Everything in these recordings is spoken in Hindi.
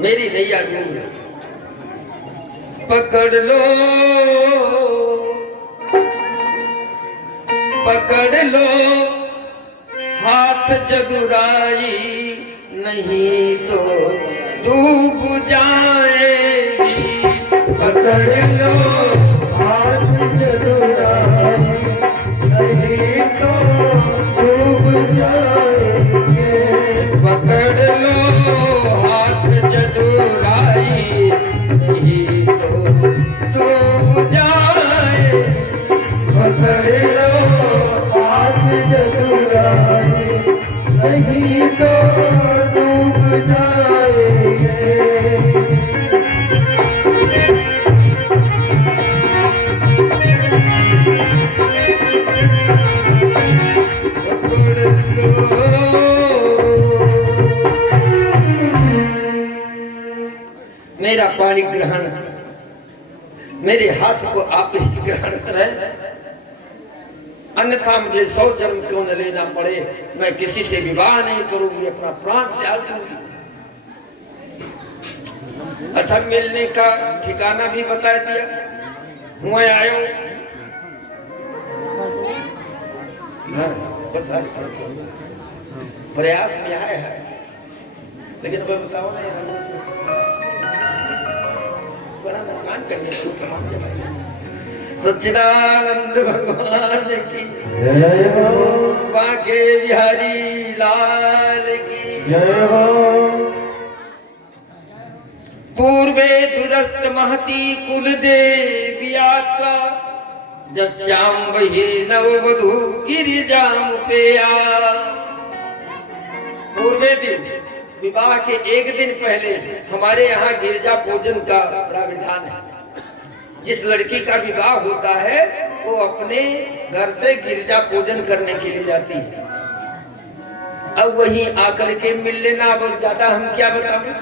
मेरी नैया डूब पकड़ लो पकड़ लो हाथ जगुराई नहीं तो डूब जाएगी। पकड़ लो हाथ जगुराई नहीं तो डूब जाएंगे। पकड़ लो हाथ जगुराई नहीं तो डूब जाए। पकड़ लो हाथ जगुराई नहीं तो डूब जाएंगे। मेरा पानी ग्रहण मेरे हाथ को आप ही ग्रहण करें, अन्यथा मुझे 100 जन्म क्यों न लेना पड़े, मैं किसी से विवाह नहीं करूंगी, अपना प्राण त्याग दूंगी। अच्छा, मिलने का ठिकाना भी बता दिया, हुआ आयो प्रयास में आए है, लेकिन कोई बताओ ना बड़ा नुकसान करने सच्चिदानंद भगवान की जय हो, बांके बिहारी लाल की जय हो। पूर्वे दुरस्त महती कुल देवी यात्रा, जश्याम वही नववधू गिरिजाम पेया। पूर्वे दिन विवाह के एक दिन पहले हमारे यहाँ गिरजा पूजन का प्राविधान है। जिस लड़की का विवाह होता है वो अपने घर से गिरजा पूजन करने के लिए जाती है। अब वहीं आकर के मिल लेना, बहुत ज्यादा हम क्या बताएं।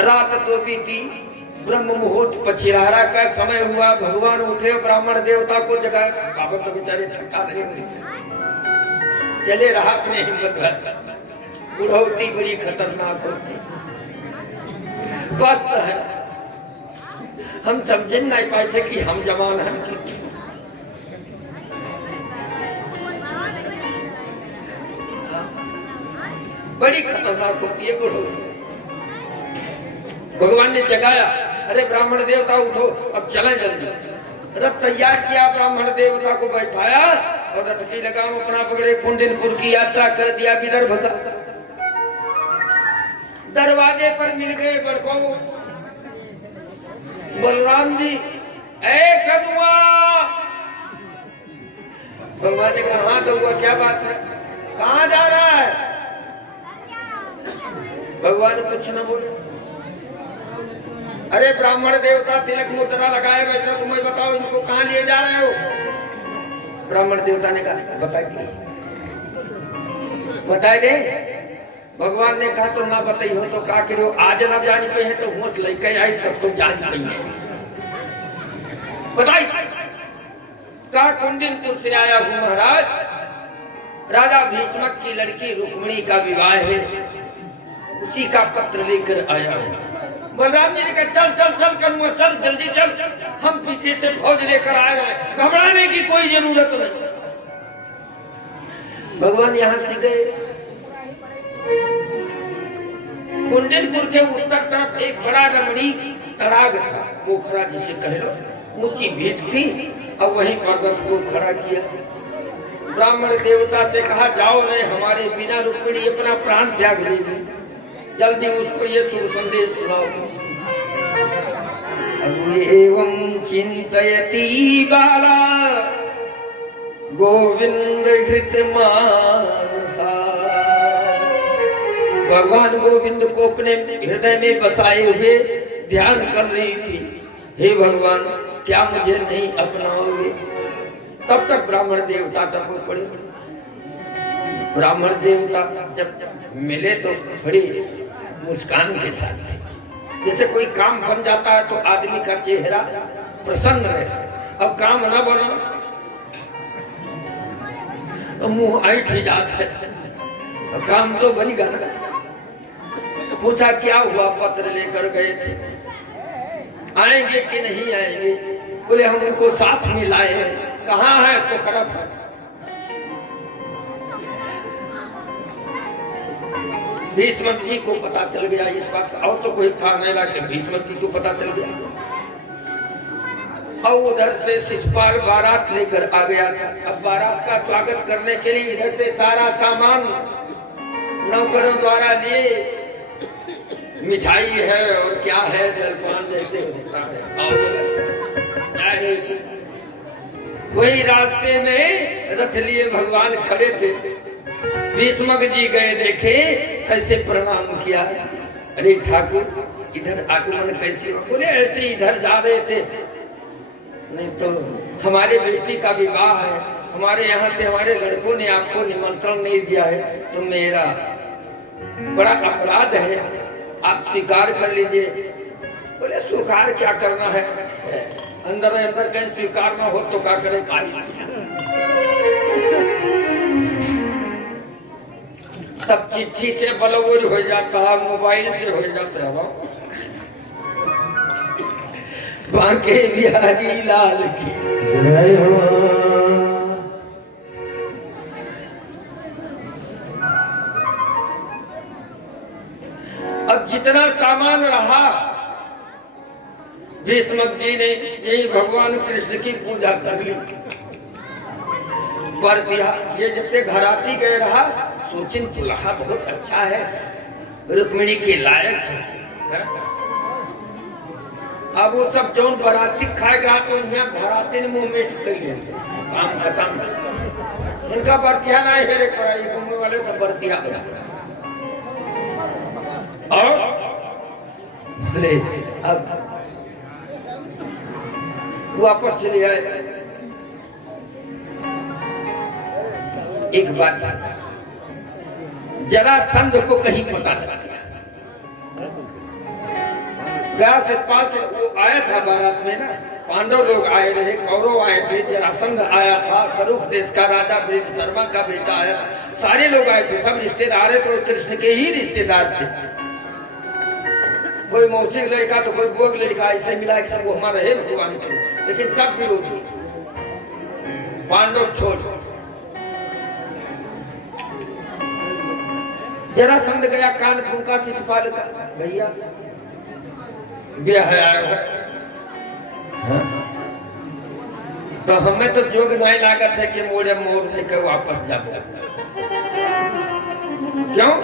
रात तो बीती, ब्रह्म मुहूर्त पछिरारा का समय हुआ, भगवान उठे, ब्राह्मण देवता को जगाए। बाबा तो बेचारे थका रहे हुए चले, रहा अपने हिम्मत भर। बुढ़ौती बड़ी खतरनाक होती, बात है हम समझ नहीं पाए थे कि हम जवान हैं। बड़ी खतरनाक होती है बुढ़ौती। भगवान ने जगाया, अरे ब्राह्मण देवता उठो, अब चलें जल्दी। रथ तैयार किया, ब्राह्मण देवता को बैठाया और रथ की लगाम अपना पकड़े कुंडिनपुर की यात्रा कर दिया विदर्भ का। दरवाजे पर मिल गए बड़को बलराम जी, ऐ कनुआ। भगवान ने कहा, हाँ कनुआ क्या बात है, कहाँ जा रहा है? भगवान कुछ न बोले। अरे ब्राह्मण देवता तिलक मुद्रा लगाए बैठे, तुम्हें बताओ इनको कहाँ लिए जा रहे हो? ब्राह्मण देवता ने कहा, बताए दे। भगवान ने कहा, तो ना बताई हो तो का करो, आज ना जानी पे है तो होश लेके आई तब तो जान पाई है। बताई का कुंडिनपुर से आया हूँ महाराज, राजा भीष्मक की लड़की रुक्मिणी का विवाह है, उसी का पत्र लेकर आया हूँ। बलराम जी ने कहा, चल चल चल करूँगा, चल जल्दी चल, हम पीछे से फौज लेकर आए हैं, घबराने की कोई जरूरत नहीं। भगवान यहाँ से गए। कुंडिनपुर के उत्तर तरफ एक बड़ा रमणीक तड़ाग था, पोखरा जिसे कह लो, ऊंची भीट थी, अब वहीं पर रथ को खड़ा किया। ब्राह्मण देवता से कहा, जाओ नहीं, हमारे बिना रुक्मिणी अपना प्राण त्याग देगी, जल्दी उसको ये शुभ संदेश सुनाओ। एवं चिंतयति बाला गोविंद हृत मानसा। भगवान गोविंद को अपने हृदय में बसाए हुए ध्यान कर रही थी, हे भगवान क्या मुझे नहीं अपनाओगे? तब तक ब्राह्मण देवता तक को पड़े। ब्राह्मण देवता जब मिले तो बड़ी मुस्कान के साथ थे, जैसे कोई काम बन जाता है तो आदमी का चेहरा प्रसन्न रहे। अब काम न बना तो मुंह ऐठ जाता है, काम तो बन गया। पूछा क्या हुआ, पत्र लेकर गए थे, आएंगे कि नहीं आएंगे? बोले हम उनको साथ में लाए हैं। कहाँ है? पोखरा पर। भीष्म जी को पता चल गया इस बात का, और तो कोई था नहीं, लाके भीष्म जी को पता चल गया। और उधर से शिशुपाल बारात लेकर आ गया था। अब बारात का स्वागत करने के लिए इधर से सारा सामान नौकरों द्वारा लिए, मिठाई है और क्या है, जलपान जैसे होता है। और वही रास्ते में रथ लिए भगवान खड़े थे। भीष्मक जी गए, देखे, कैसे प्रणाम किया। अरे ठाकुर इधर आगमन कैसे हो? बोले ऐसे इधर जा रहे थे। नहीं तो हमारे बेटी का विवाह है, हमारे यहाँ से हमारे लड़कों ने आपको निमंत्रण नहीं दिया है, तो मेरा बड़ा अपराध है, आप स्वीकार कर लीजिए। बोले स्वीकार क्या करना है, अंदर अंदर कहीं स्वीकार ना हो तो क्या करे, सब चिट्ठी से बलवोर हो जाता है, मोबाइल से हो जाता है। बांके बिहारी लाल की जय हो। अब जितना सामान रहा, भीष्मक जी ने यही भगवान कृष्ण की पूजा कर ली, कर दिया। ये जब तक घराती गए रहा, सोचिन दुल्हा बहुत अच्छा है, रुक्मिणी के लायक है। अब वो सब जो बराती खाएगा तो यहाँ घराती ने मुंह में कर लिया, काम खत्म। इनका बर्तिया नहीं है, कराई घूमने वाले सब बर्तिया और बोले अब वापस चले आए। एक बात जरासंध को कहीं पता लग गया, व्यास पांच वो आया था बारात में ना, पांडव लोग आए रहे, कौरव आए थे, जरासंध आया था, करुख देश का राजा शर्मा का बेटा आया था, सारे लोग आए थे, सब रिश्तेदार है, तो कृष्ण के ही रिश्तेदार थे। कोई मौसी लड़का तो कोई बोग लड़का, ऐसे मिला सब वो हमारा है भगवान के, लेकिन सब विरोधी, पांडव छोड़। जरासंध गया, कान फूंका शिशुपाल का, भैया तो हमें तो जोग नहीं लागत है कि मोड़े मोड़ लेकर वापस जाओ। क्यों?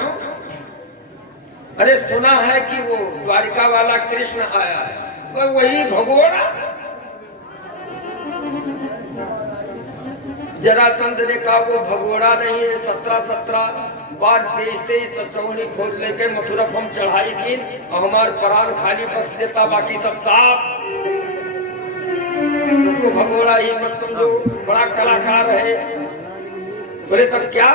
अरे सुना है कि वो द्वारिका वाला कृष्ण आया है, और वही भगोड़ा। जरासंध ने कहा वो भगोड़ा नहीं है, 17 बार 23 श्रवणी खोज लेके मथुरा हम चढ़ाई की, और हमारे प्राण खाली बस देता, बाकी सब साफ। उसको भगोड़ा ही मत समझो, बड़ा कलाकार है। बोले तब क्या?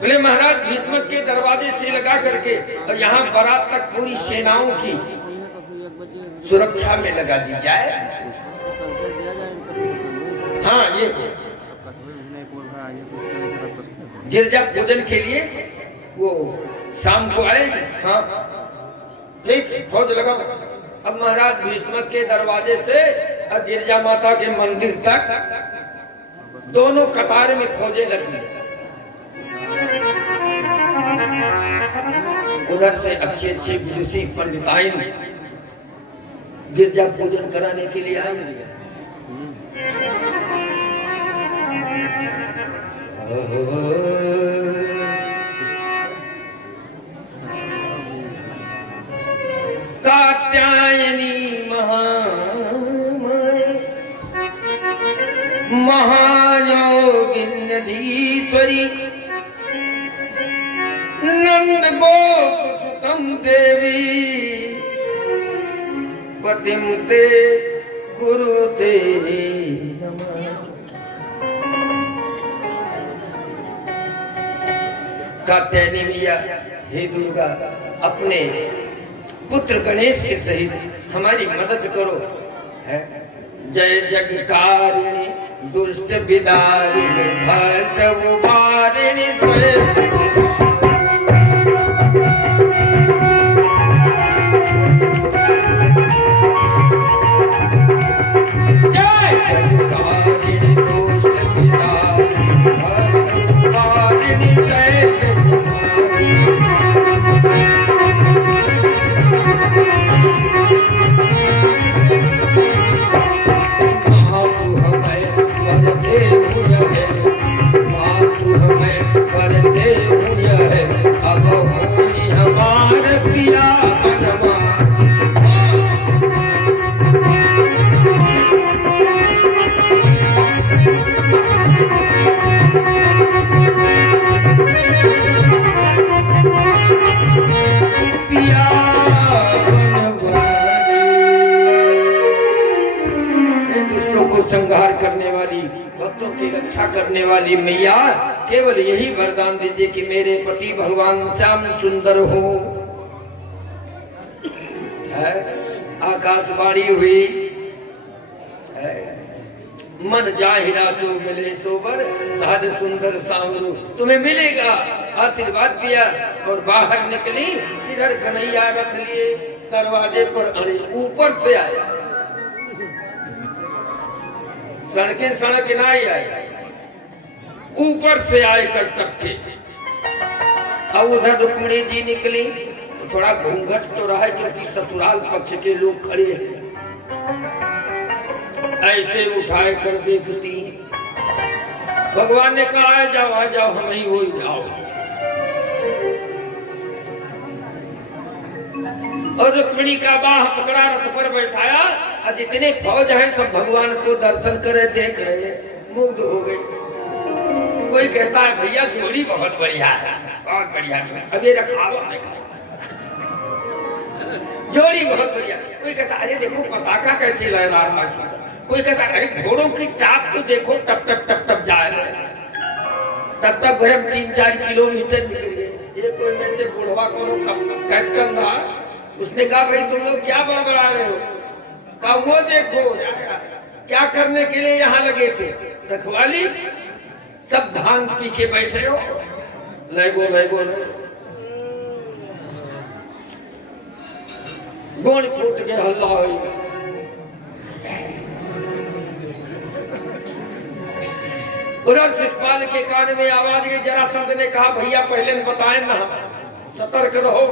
बोले महाराज भीष्म के दरवाजे से लगा करके और यहाँ बारात तक पूरी सेनाओं की सुरक्षा में लगा दी जाए। हाँ, ये गिरजा पूजन के लिए वो शाम को आएगी। हाँ ठीक, फौज लगाओ। अब महाराज भीष्म के दरवाजे से और गिरजा माता के मंदिर तक दोनों कतार में फौजें लगी। उधर से अच्छे अच्छे विदुषी पंडिताइन गिरजा पूजन कराने के लिए आए। कात्यायनी महायोगिन्यधीश्वरी नंद गोपसुतं देवी पतिं ते कुरुते नमः। कात्यायनी मैया, हे दुर्गा, अपने पुत्र गणेश के सहित हमारी मदद करो। है जय जगकारिणी दुष्ट विदारिणी भक्त उबारिणी होने वाली मैया केवल यही वरदान दीजिए कि मेरे पति भगवान श्याम सुंदर हो। आकाशवाणी हुई, मन जाहिरा जो मिले सोबर साध सुंदर सांवरू, तुम्हें मिलेगा। आशीर्वाद दिया और बाहर निकली। इधर कन्हैया रख लिए दरवाजे पर अड़े, ऊपर से आया, सड़के सड़क ना ही आए, ऊपर से आए कर टपके। अब उधर रुक्मिणी जी निकली, थोड़ा घूंघट तो रहा क्योंकि ससुराल पक्ष के लोग खड़े हैं। ऐसे उठाए कर देखती, भगवान ने कहा आ जाओ आ जाओ, हम ही हो जाओ। और रुक्मिणी का बाह पकड़ा, रथ पर बैठाया, और जितने फौज हैं सब भगवान को दर्शन करे देख रहे, मुग्ध हो गए। कोई कहता है भैया जोड़ी बहुत बढ़िया है, बहुत बढ़िया, अभी रखावा है, जोड़ी बहुत बढ़िया। कोई कहता अरे देखो पताका कैसे लहरा रहा है, कोई कहता अरे घोड़ों की चाप तो देखो टप टप टप टप जा रहे हैं। तब तक भैया 3-4 किलोमीटर निकल गए। ये कोई में से बुढ़वा को कैप्टन रहा, उसने कहा भाई तुम लोग क्या बड़बड़ा रहे हो? कहा वो देखो क्या करने के लिए यहाँ लगे थे, रखवाली सब धान पी के बैठे हो, लगो लगो लगो, गोड़ फूट के हल्ला होगा। उधर शिषपाल के कान में आवाज गई, जरासंध ने कहा भैया पहले बताएं ना, सतर्क रहो।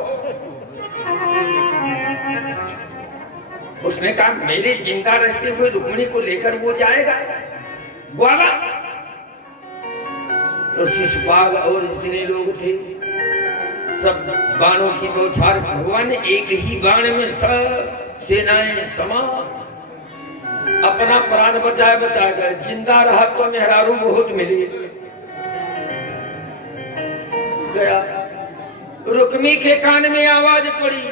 उसने कहा मेरे जिंदा रहते हुए रुक्मिणी को लेकर वो जाएगा ग्वाला। तो शिषपाल और जितने लोग थे सब बाणों की बौछार, भगवान ने एक ही बाण में सब सेनाएं समा, अपना प्राण बचाए बचाए गए। जिंदा रहा तो मेहरारू बहुत मिली। गया रुक्मी के कान में आवाज पड़ी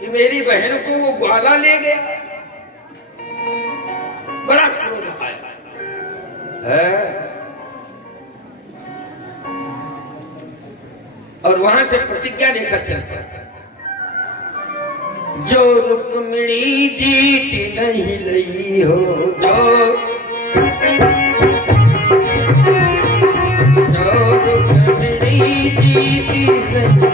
कि मेरी बहन को वो ग्वाला ले गया। बड़ा क्रोध आया है। और वहां से प्रतिज्ञा लेकर चलता, जो रुक्मिणी जीत नहीं लई हो, जो रुक्मिणी जीत नहीं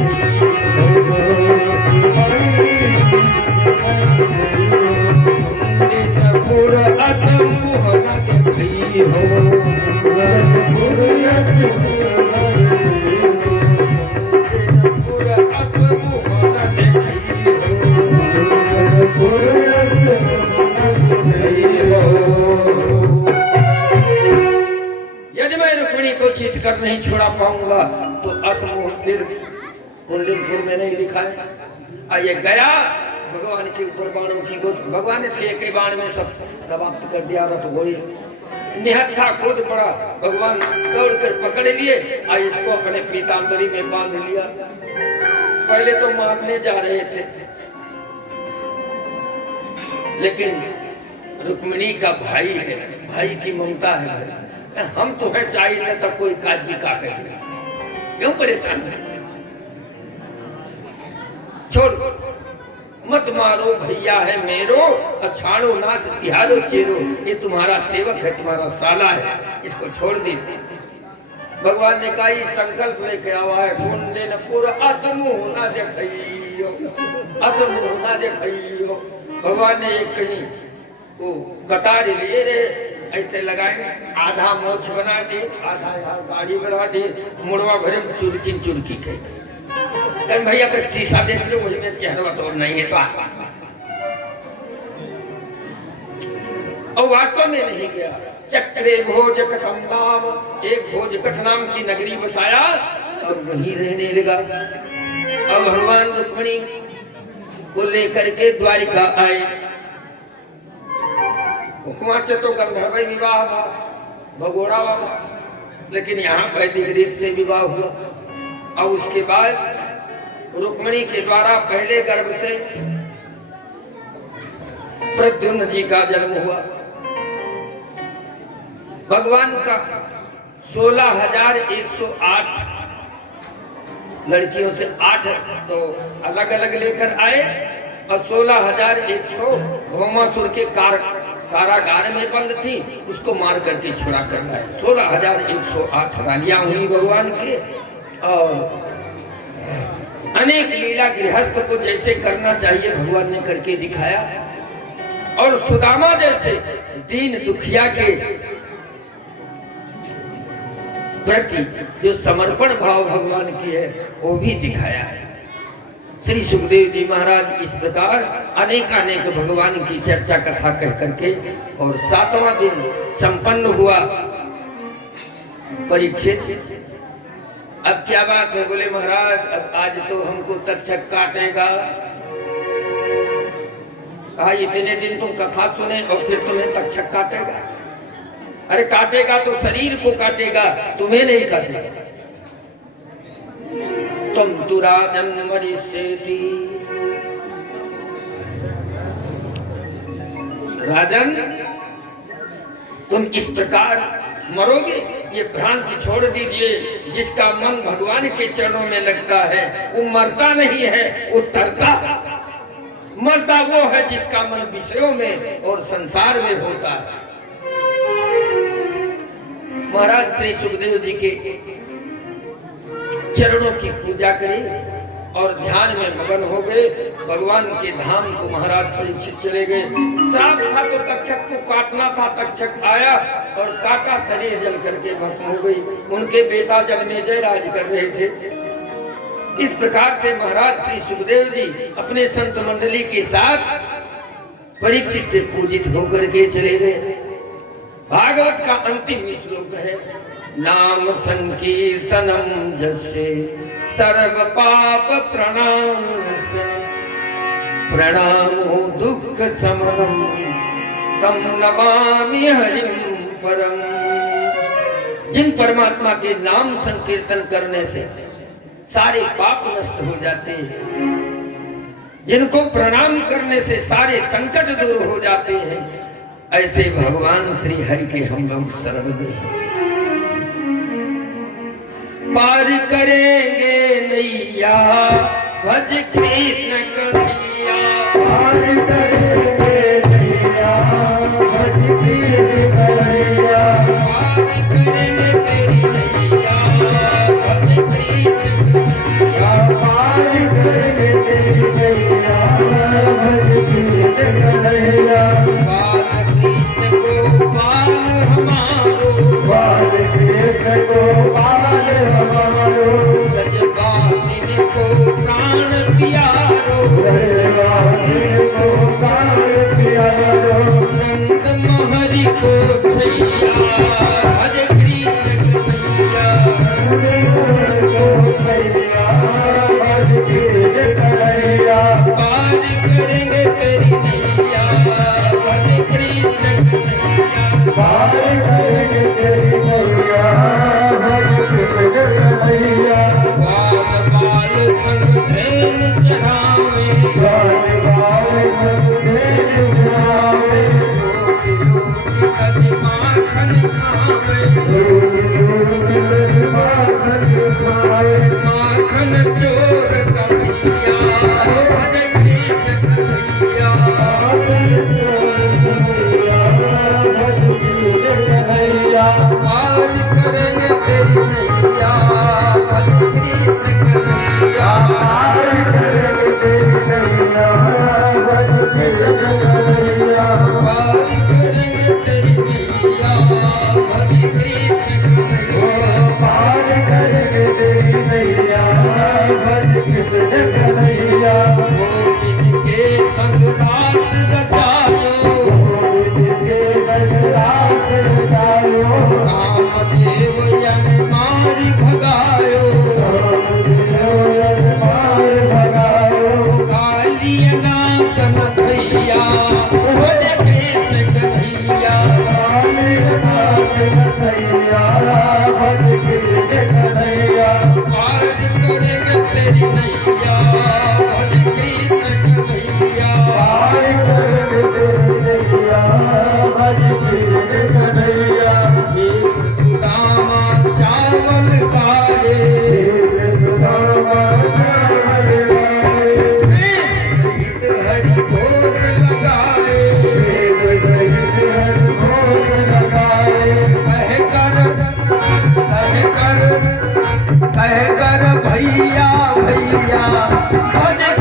यदि मैं रुक्मिणी को जीत कर नहीं छोड़ा पाऊंगा तो असमूह फिर कुंडलपुर में नहीं लिखा है। ये गया भगवान के ऊपर बाणों की गोद, भगवान ने एक ही बाण में सब समाप्त कर दिया। रथ वही निहत्था कूद पड़ा, भगवान दौड़ कर पकड़ लिए और इसको अपने पीतांबरी में बांध लिया। पहले तो मारने जा रहे थे, लेकिन रुक्मिणी का भाई है, भाई की ममता है। हम तो है चाहिए तब कोई काजी का कहे, क्यों परेशान है? छोड़ मत मारो भैया है मेरो, अछाड़ो नाथ तिहारो चेरो, ये तुम्हारा सेवक है, तुम्हारा साला है, इसको छोड़ दी। भगवान ने कहा ये संकल्प लेके आवा है, कुंडलपुर अतमुह ना देखियो, अतमुह ना देखियो। भगवान ने एक कहीं वो कटार लिए रे ऐसे लगाए, आधा मोछ बना दे, आधा यहाँ गाड़ी बना दे, मुड़वा भरे चुरकी चुरकी के कहीं भैया फिर शीशा देख लो, मुझे में चेहरा तो नहीं है। तो और वास्तव में नहीं गया। चक्रे भोज कटम नाम, एक भोज कट नाम की नगरी बसाया और वहीं रहने लगा। अब भगवान रुक्मिणी को लेकर के द्वारिका आए। वहां से तो गंधर्व विवाह हुआ, भगोड़ा वाला, लेकिन यहाँ वैदिक रीत से विवाह हुआ। और उसके बाद रुक्मिणी के द्वारा पहले गर्भ से प्रद्युम्न जी का जन्म हुआ। भगवान का 16,108 लड़कियों से 8 तो अलग अलग लेकर आए और 16,100 भौमासुर के कारागार में बंद थी, उसको मार करके छुड़ा कर लाए। 16,108 रानियां हुई भगवान की। और अनेक लीला गृहस्थ को जैसे करना चाहिए भगवान ने करके दिखाया। और सुदामा जैसे दीन दुखिया के प्रति जो समर्पण भाव भगवान की है वो भी दिखाया है। श्री सुखदेव जी महाराज इस प्रकार अनेक भगवान की चर्चा कथा कह करके और 7वां दिन संपन्न हुआ परीक्षित। अब क्या बात है? बोले महाराज अब आज तो हमको तक्षक काटेगा। कहा इतने दिन तुम कथा सुने और फिर तुम्हें तक्षक काटेगा? अरे काटेगा तो शरीर को काटेगा, तुम्हें नहीं काटेगा। तुम दुराजन मरिष्यति, राजन तुम इस प्रकार मरोगे। ये भ्रांति छोड़ दीजिए। जिसका मन भगवान के चरणों में लगता है वो मरता नहीं है, वो तरता। मरता वो है जिसका मन विषयों में और संसार में होता है। महाराज श्री सुखदेव जी के चरणों की पूजा करें और ध्यान में मगन हो गए। भगवान के धाम को महाराज परीक्षित चले गए। श्राप था तो तक्षक को काटना था। तक्षक आया और काटा, शरीर जल करके भस्म हो गई। उनके बेटा जन्मेजय राज कर रहे थे। इस प्रकार से महाराज श्री सुखदेव जी अपने संत मंडली के साथ परीक्षित से पूजित होकर के चले गए। भागवत का अंतिम श्लोक है, नाम संकीर्तनम जस्य सर्व पाप प्रणाम प्रणामो दुख समनम तम नमामि हरिम परम। जिन परमात्मा के नाम संकीर्तन करने से सारे पाप नष्ट हो जाते हैं, जिनको प्रणाम करने से सारे संकट दूर हो जाते हैं, ऐसे भगवान श्री हरि के हम लोग शरण दें। पार करेंगे नैया भज कृष्ण कन्हैया, पार करेंगे नैया भज कृष्ण कन्हैया, पार करेंगे तेरी नैया भज कृष्ण कन्हैया, पार करेंगे तेरी नैया भज कृष्ण कन्हैया। बाल कृष्ण गोपाल हमारो, बाल कृष्ण गोपाल हमारो, ब्रजवासिनी को प्राण प्यारो, ब्रजवासिनी को प्राण प्यारो, नंद महरि को छैया भज कृष्ण कन्हैया, को छैया भज कृष्ण कन्हैया। पार करेंगे तेरी नैया भज कृष्ण कन्हैया, पार करेंगे तेरी नैया भज कृष्ण कन्हैया। बाल बाल संग प्रेम चढ़ावे, बाल बाल संग प्रेम चढ़ावे, कति माखन खावे, माखन खाए, माखन चोर कन्हैया भज कृष्ण कन्हैया, भज कृष्ण कन्हैया। पार करेंगे तेरी नैया भज कृष्ण कन्हैया, पार करेंगे तेरी नैया भज कृष्ण कन्हैया। पार करेंगे तेरी नैया भज कृष्ण कन्हैया, पार करेंगे तेरी नैया भज कृष्ण कन्हैया। गोविंद के संग साथ रचायो, गोविंद के संग रास रचायो, कामदेव यन मारि भगायो, कामदेव यन मार भगायो, कालिय नाग नथैया भज कृष्ण कन्हैया, कालीनाथ नथैया भज कृष्ण कन्हैया। पार करेंगे तेरी नैया भज